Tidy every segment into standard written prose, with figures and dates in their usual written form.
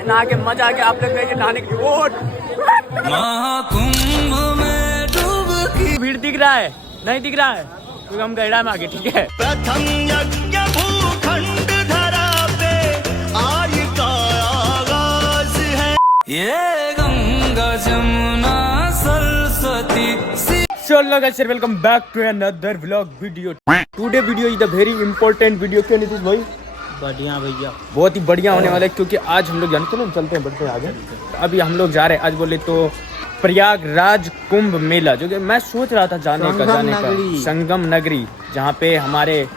नहा के मजा आ गया। आप लोग गए नहाने की ओर महाकुंभ में डुबकी। भीड़ दिख रहा है नहीं दिख रहा है क्योंकि हम गैड़ा में आगे। ठीक है, प्रथम यज्ञ भूखंड धरा पे आज का आगाज है। ये गंगा जमुना सरस्वती। चलो guys, welcome back to another vlog video. Today video is the very important video. क्यों नीतीश भाई? बढ़िया भैया, बहुत ही बढ़िया होने वाला है क्योंकि आज हम लोग जानते हैं ना, चलते हैं बढ़ते हैं आगे। अभी हम लोग जा रहे हैं आज बोले तो प्रयागराज कुंभ मेला, जो कि मैं सोच रहा था जाने का संगम नगरी, जहाँ पे हमारे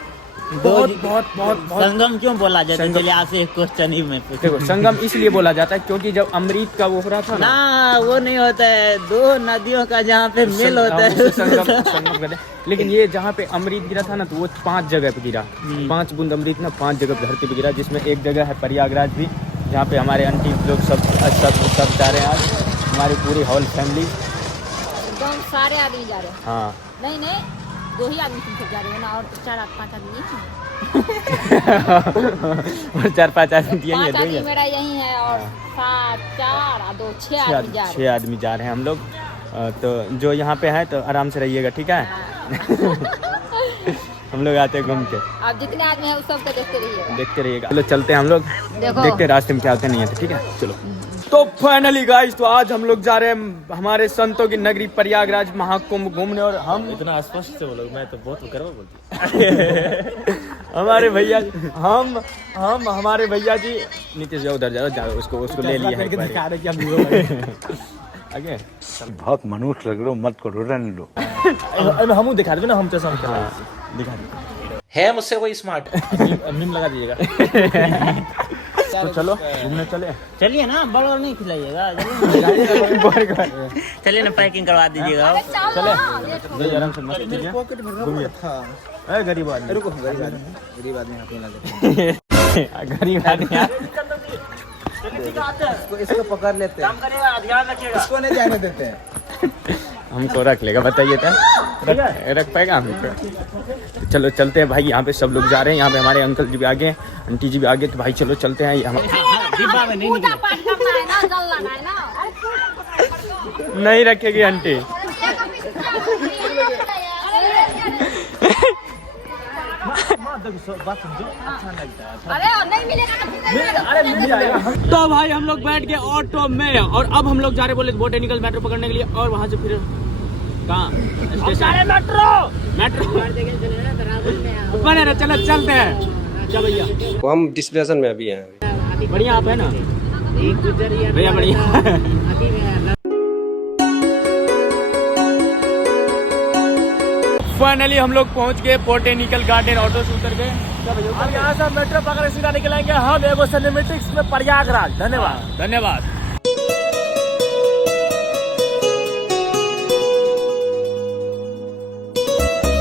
बहुत संगम क्यों बोला जाता है? चलिए आपसे एक क्वेश्चन ही मैं देखो, संगम इसलिए बोला जाता है क्योंकि जब अमृत का वो हो रहा था ना, वो नहीं होता है, दो नदियों का जहाँ पे मेल होता है संगम कहते हैं। लेकिन ये जहाँ पे अमृत गिरा था ना, तो वो 5 जगह पे गिरा। 5 बूंद अमृत ना 5 जगह पे धरती पे गिरा, जिसमें एक जगह है प्रयागराज भी, जहाँ पे हमारे आंटी लोग सब जा रहे हैं आज, हमारी पूरी होल फैमिली। सारे आदमी जा रहे हैं? हाँ नहीं 2 ही आदमी तुम जा रहे हो ना, और 4-5 आदमी और 4-5 आदमी यही है, 5 आदमी मेरा यही है, और 7 4 और 2 6 आदमी जा रहे हैं। 6 आदमी जा रहे हैं हम लोग। तो जो यहाँ पे है तो आराम से रहिएगा, ठीक है। हम लोग आते हैं घूम के। आप जितने आदमी हैं उस सब को देखते रहिएगा। चलो चलते हैं हम लोग, देखते रास्ते में क्या आते नहीं आते, ठीक है। चलो तो फाइनली गाइस, तो आज हम लोग जा रहे हैं हमारे संतों की नगरी प्रयागराज महाकुंभ घूमने। और हम इतना स्पष्ट से बोलो, मैं तो बहुत गर्व बोलती हमारे भैया हम हमारे भैया जी नीतीश उधर जाओ, उसको ले लिया है आगे। बहुत मनुष्य लग रहे हो, मत करो, रन लो। हम दिखा देंगे ना, हम तो दिखा देंगे। है मुझसे कोई स्मार्ट? नीम लगा दीजिएगा। तो चलो घूमने चलिए ना, बड़ा नहीं खिलाइएगा। चलिए ना, पैकिंग करवा दीजिएगा। चले आराम से मस्त घूमिए। गरीब आदमी, गरीब आदमी गरीब आदमी इसको पकड़ लेते हैं, ध्यान रखिएगा, इसको नहीं जाने देते हैं। हमको रख लेगा, बताइए तो रख पाएगा हमको। चलो चलते हैं भाई, यहाँ पे सब लोग जा रहे हैं। यहाँ पे हमारे अंकल जी भी आगे, आंटी जी भी आगे, तो भाई चलो चलते हैं। नहीं रखेगी आंटी। तो भाई हम लोग बैठ गए ऑटो में, और अब हम लोग जा रहे बोले बोटेनिकल मेट्रो पकड़ने के लिए, और वहाँ से फिर कहाँ स्टेशन मेट्रो चलो चलते हैं। क्या भैया, हम डिस्प्लेशन में अभी हैं। बढ़िया आप है ना भैया, बढ़िया। फाइनली हम लोग पहुंच गए बोटेनिकल गार्डन, ऑटो से उतर गए। अब यहाँ से मेट्रो पकड़ सीधा निकलेंगे हम एगो सिनेमेटिक्स में प्रयागराज। धन्यवाद।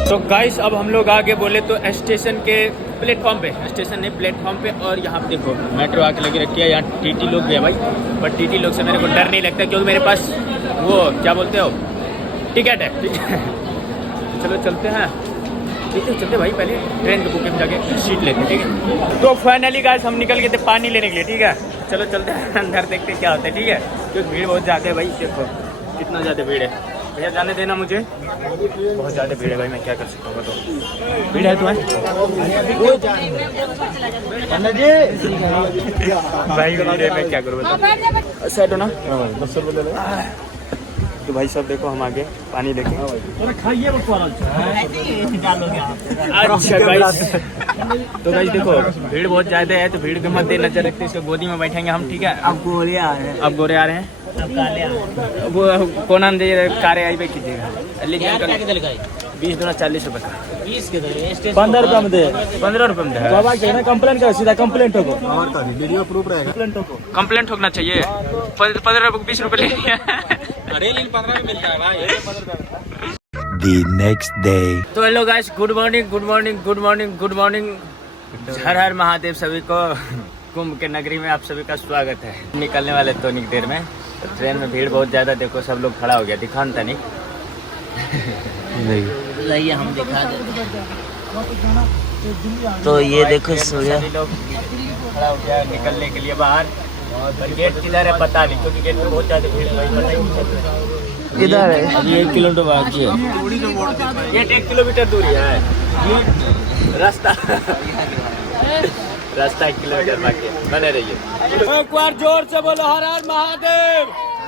तो गाइस, अब हम लोग आगे बोले तो स्टेशन के प्लेटफॉर्म पे, स्टेशन नहीं प्लेटफॉर्म पे, और यहाँ पे देखो मेट्रो आके लगी रखी है। यहाँ टीटी लोग भी है भाई, पर टीटी लोग से मेरे को डर नहीं लगता क्योंकि मेरे पास वो क्या बोलते हो, टिकट है। ठीक है, चलो चलते हैं। चलते भाई, पहले ट्रेन की बुकिंग जाके सीट लेते हैं, ठीक है। तो फाइनली गाइस हम निकल गए थे पानी लेने के लिए, ठीक है। चलो चलते हैं अंदर, देखते क्या होता है, ठीक है। क्योंकि भीड़ बहुत ज़्यादा है भाई, देखो कितना ज़्यादा भीड़ है। भैया जाने देना मुझे, बहुत ज़्यादा भीड़ है भाई, मैं क्या कर सकता हूँ। तो भीड़ है तुम्हें भाई, भीड़ है, मैं क्या करूँ बताओ। सेट हो ना। तो भाई सब देखो, हम आगे पानी लेके। अच्छा गाइस, तो गाइस देखो भीड़ बहुत ज्यादा है, तो भीड़ के मद्देनजर रखते इसको गोदी में बैठेंगे हम, ठीक है। अब गोरे आ रहे हैं, वो कौन आन दे कारे आई पे कीजिएगा। 20 दूना 40 रुपये का, 20 के 15 रुपये में दे, 15 रुपये में दे। कंप्लेंट कर, सीधा कंप्लेंट हो, वीडियो प्रूफ रहेगा। कंप्लेंट होना चाहिए। 15-20 रुपये ले लिया। अरे 15 में मिलता है भाई। The next day. तो हेलो गाइस, गुड मॉर्निंग। हर हर महादेव सभी को। कुंभ के नगरी में आप सभी का स्वागत है। निकलने वाले तो नहीं देर में, तो ट्रेन में भीड़ बहुत ज़्यादा, देखो सब लोग खड़ा हो गया। दिखान था नहीं हम दिखा दें। तो ये देखो सूर्य लोग खड़ा हो गया निकलने के लिए बाहर। और गेट किधर है पता नहीं, क्योंकि गेट में बहुत ज़्यादा भीड़ है, पता ही नहीं चल रहा। किधर है? अभी 1 किलोमीटर बाकी है। गेट 1 किलोमीटर दूरी है। रास्ता 1 किलोमीटर बाकी है। बने रहिए। एक बार जोर से बोलो हर हर महादेव,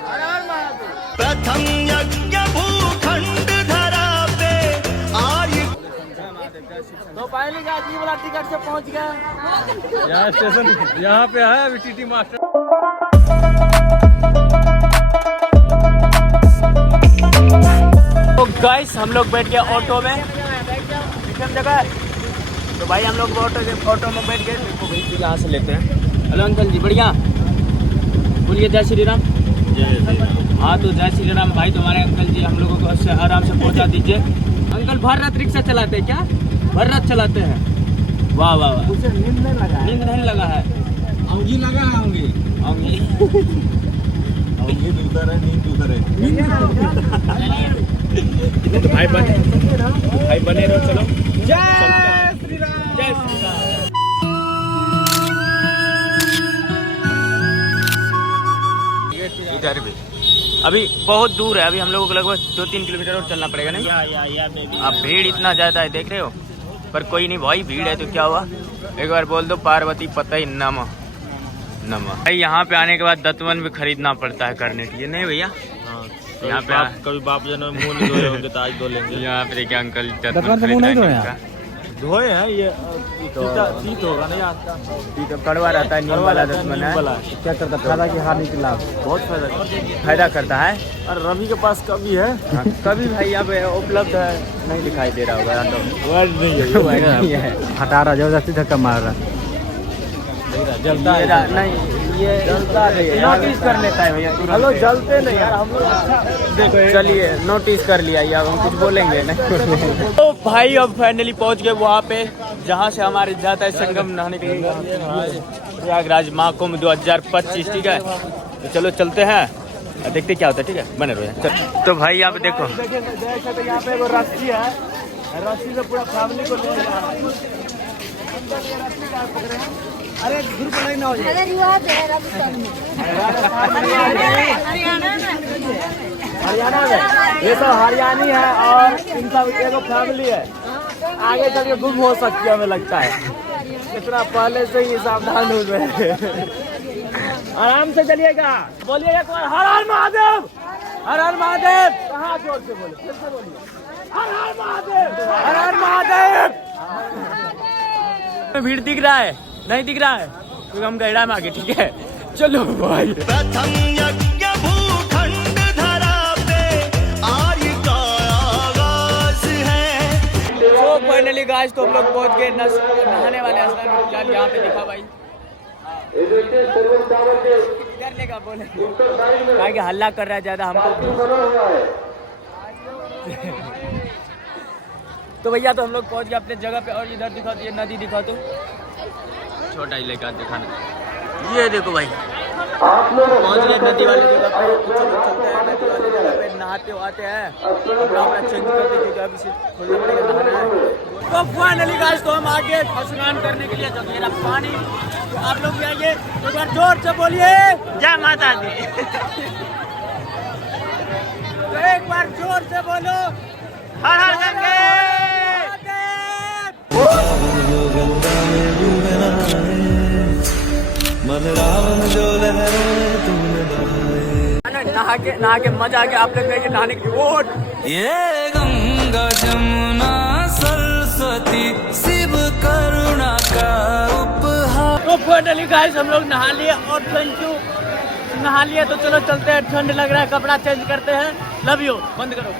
हर हर महादेव। प्रथम यज्ञ भूखंड धरा पे आर्य तो पहले गाजी वाला टिकट से पहुंच गया। यहाँ स्टेशन यहाँ पे है अभी टीटी मास्टर। तो गाइस हम लोग बैठ गए ऑटो में, जगह। तो भाई हम लोग ऑटो में बैठ गए। देखो भाई यहाँ से लेते हैं। हेलो अंकल जी, बढ़िया बोलिए जय श्री राम। हाँ तो जय श्री राम भाई। तुम्हारे अंकल जी हम लोगों को आराम से पहुँचा दीजिए। अंकल भर रात रिक्शा चलाते हैं क्या? भर रात चलाते हैं? वाह वाह वाह। नींद नहीं लगा है? अंगी लगा है अंगी। अंगी दूसरा है, नींद दूसरा है। तो भाई बने रहो। चलो जय श्री राम, जय श्री राम। इधर भी अभी बहुत दूर है। अभी हम लोगों को लगभग 2-3 किलोमीटर और चलना पड़ेगा। नहीं अब भीड़ इतना ज्यादा है, देख रहे हो। पर कोई नहीं भाई, भीड़ है तो क्या हुआ। एक बार बोल दो पार्वती पतई नमः नमः। भाई यहाँ पे आने के बाद दतवन भी खरीदना पड़ता है करने के लिए, नहीं भैया? यहाँ पे कभी बाप जन मुँह नहीं धोए होंगे तो आज धो लेंगे। यहाँ पे देखिए अंकल दतवन से मुँह नहीं धोए हैं? धोए हैं ये तीत होगा ना आज का। तो कड़वा रहता है, नीम वाला दतवन है। क्या करता फायदा की हानि के लाभ बहुत फायदा करता है। और रवि के पास कभी है कभी भाई यहाँ पे उपलब्ध है, नहीं दिखाई दे रहा होगा तो वर्ड नहीं है। हटा रहा जबरदस्ती धक्का मार रहा जलता है नहीं, ये नोटिस कर लेता है भैया। हेलो जलते नहीं यार हम लोग। देखो चलिए नोटिस कर लिया, या हम कुछ बोलेंगे नहीं। तो भाई अब फाइनली पहुंच गए वहाँ पे जहाँ से हमारे जाता है संगम नहाने के लिए, प्रयागराज महाकुंभ 2025। ठीक है तो चलो चलते हैं, देखते क्या होता है। ठीक है बने रहो। तो भाई यहाँ पे देखो, यहाँ पे वो रस्सी है, रस्सी से पूरा फैमिली को ले जा रहा है। अरे ग्रुप नहीं ना हो जाए। हरियाणा में ये सब हरियाणी है और इनका एक फैमिली है। आगे चल के गुम हो सकती है हमें लगता है। इतना पहले से ही सावधान हो गए। आराम से चलिएगा। बोलिए एक बार हर हर महादेव, हर हर महादेव। कहाँ जोर से बोले, फिर से बोलिए हर हर महादेव, हर हर महादेव। भीड़ दिख रहा है? नहीं दिख रहा है क्योंकि हम गैड़ा में आगे। ठीक है चलो भाई। प्रथम यज्ञ भूखंड धरा पे आर्य का आगाज है। तो फाइनली गाइस तो हम लोग पहुंच गए नहाने वाले स्नान में। यहाँ पे दिखा भाई, करने का बोले कि हल्ला कर रहा है ज्यादा हमको। तो भैया तो हम लोग पहुंच गए अपने जगह पे। और इधर दिखा तो ये नदी दिखा, तो छोटा ही लेकर दिखाना। ये देखो भाई पहुंच गए नदी वाली जगह पे। चलते हैं नदी वाली जगह पे, नहाते आते हैं, अपना चेंज करते क्योंकि अभी से खोलना पड़ेगा, नहाना है। तो फाइनली गाइस तो हम आगे स्नान करने के लिए जब मेरा पानी। तो आप लोग भी आइए, एक बार जोर से बोलिए जय माता दी। तो एक बार जोर से बोलो हर हर गंगे। नहा के मजा आ गया। आप लोग गए नहाने की वोट। ये गंगा जमुना सरस्वती शिव करुणा का उपहार। तो फाइनली गाइस हम लोग नहा लिए और थैंक यू नहा लिया। तो चलो चलते हैं, ठंड लग रहा है, कपड़ा चेंज करते हैं। लव यू, बंद करो।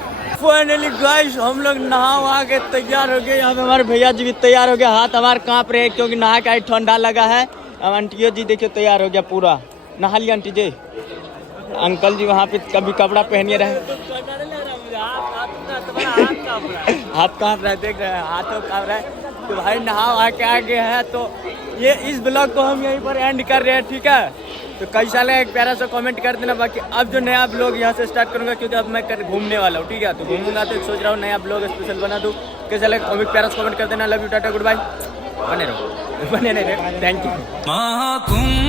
फाइनली गाइस हम लोग नहा वहा के तैयार हो गए। यहाँ पे हमारे भैया जी भी तैयार हो गए। हाथ हमारे कांप रहे क्योंकि नहा के ठंडा लगा है। अब आंटियो जी देखिए तैयार हो गया पूरा। नहा लिया आंटी जी? अंकल जी वहाँ पे कभी कपड़ा पहनिए रहे। हाथ कांप रहा है, देख रहे हैं हाथों कांप रहा है। तो भाई नहा वहा के आ गए हैं। तो ये इस ब्लॉग को हम यहीं पर एंड कर रहे हैं। ठीक है तो कैसा लगा एक प्यारा सा कमेंट कर देना। बाकी अब जो नया ब्लॉग यहाँ से स्टार्ट करूँगा क्योंकि अब मैं घूमने वाला हूँ। ठीक है तो घूमूंगा तो सोच रहा हूँ नया ब्लॉग स्पेशल बना दूँ। कैसा लगा प्यारा सा कमेंट कर देना। Love you, tata, good bye. बने रहो थैंक यू। महाकुंभ